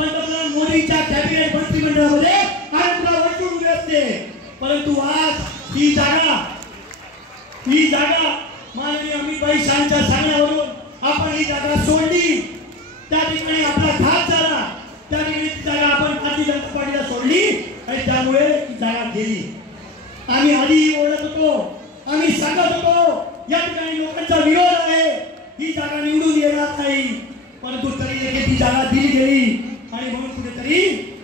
पंतप्रधान मोदींच्या कॅबिनेट मंत्रिमंडळामध्ये आनंदराव अडसूळ उभे असते, परंतु आज ही जागा माननीय अमितभाई शाहच्या सांगण्यावरून आपण ही जागा सोडली, त्या ठिकाणी आपला घात झाला, त्या ठिकाणी ती जागा आपण भारतीय जनता पार्टीला सोडली आणि त्यामुळे ती जागा गेली। आम्ही आधी ओळखत होतो, आम्ही सांगत होतो या ठिकाणी लोकांचा विरोध आहे, ही जागा निवडून येणार नाही, परंतु तरी देखील ती जागा दिली गेली आणि म्हणून कुठेतरी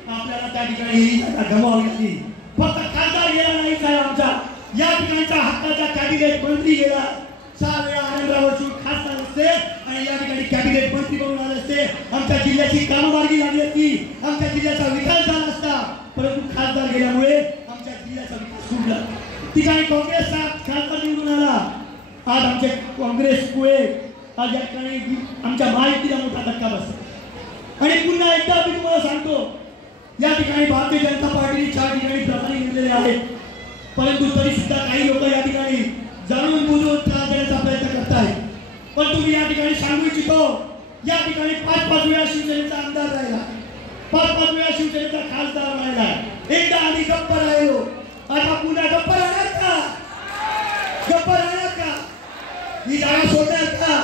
आपल्याला त्या ठिकाणी ही जागा गमावावी लागली। फक्त खासदार गेला नाही काय आमचा, या ठिकाणचा हक्काचा कॅबिनेट मंत्री गेला, 6 वेळा आनंदराव अडसूळ खासदार असते आणि या ठिकाणी कॅबिनेट मंत्री म्हणून आले असते, आमच्या जिल्ह्याची काममार्गी लागली असती, आमच्या जिल्ह्याचा विकास झाला असता, परंतु खासदार गेल्यामुळे आमच्या जिल्ह्याचा विकास खुंटला। ठिकाणी काँग्रेसचा खासदार निवडून आला, आज आमचे काँग्रेसमुळे आज या ठिकाणी आमच्या महायुतीला मोठा धक्का बसला। आणि पुन्हा एकदा मी तुम्हाला सांगतो, या ठिकाणी भारतीय जनता पार्टीने 4 ठिकाणी प्रभारी नेमलेले आहेत, परंतु तरी सुद्धा काही लोक या ठिकाणी जाणून बुजून त्रास देण्याचा प्रयत्न करतायत। पण तुम्ही या ठिकाणी सांगू इच्छितो, या ठिकाणी 5-5 वेळा शिवसेनेचा आमदार राहिला, 5-5 वेळा शिवसेनेचा खासदार राहिला, एकदा आधी गप्प राहिलो, आता पुन्हा गप्प राहणार का? गप्प राहणार का? ही जागा सोडणार का?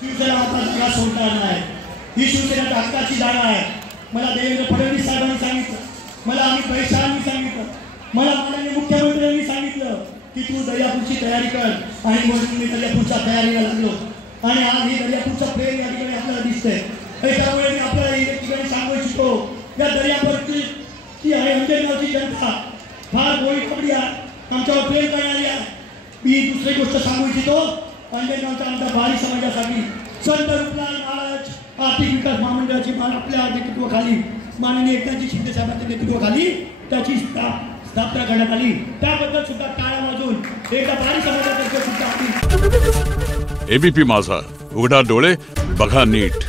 शिवसेना आता जागा सोडणार नाही, ही शिवसेनेच्या हक्काची जागा आहे। मला देवेंद्र फडणवीस साहेबांनी सांगितलं, मला अमितभाई शाहांनी सांगितलं, मला माननीय मुख्यमंत्र्यांनी सांगितलं की तू दर्यापूरची तयारी कर आणि म्हणून मी दर्यापूरच्या तयारीला लागलो आणि आज ही दर्यापूरचा प्रेम या ठिकाणी आपल्याला दिसतंय। त्यामुळे मी आपल्याला या ठिकाणी सांगू इच्छितो, या दर्यापूरची ती आहे अंजनगावची जनता फार गोळी कपडी आहे, आमच्यावर प्रेम करणारी आहे। मी दुसरी गोष्ट सांगू इच्छितो, अंजनगावच्या आमच्या बारी समाजासाठी संत रूपलाल महाराज आर्थिक विकास महामंडळाची आपल्या नेतृत्वाखाली माननीय एकनाथजी शिंदे साहेबांच्या नेतृत्वाखाली त्याची स्थापना करण्यात आली, त्याबद्दल सुद्धा टाळ्या वाजवून एकदा बारी समाजातर्फे सुद्धा एबीपी माझा, उघडा डोळे बघा नीट।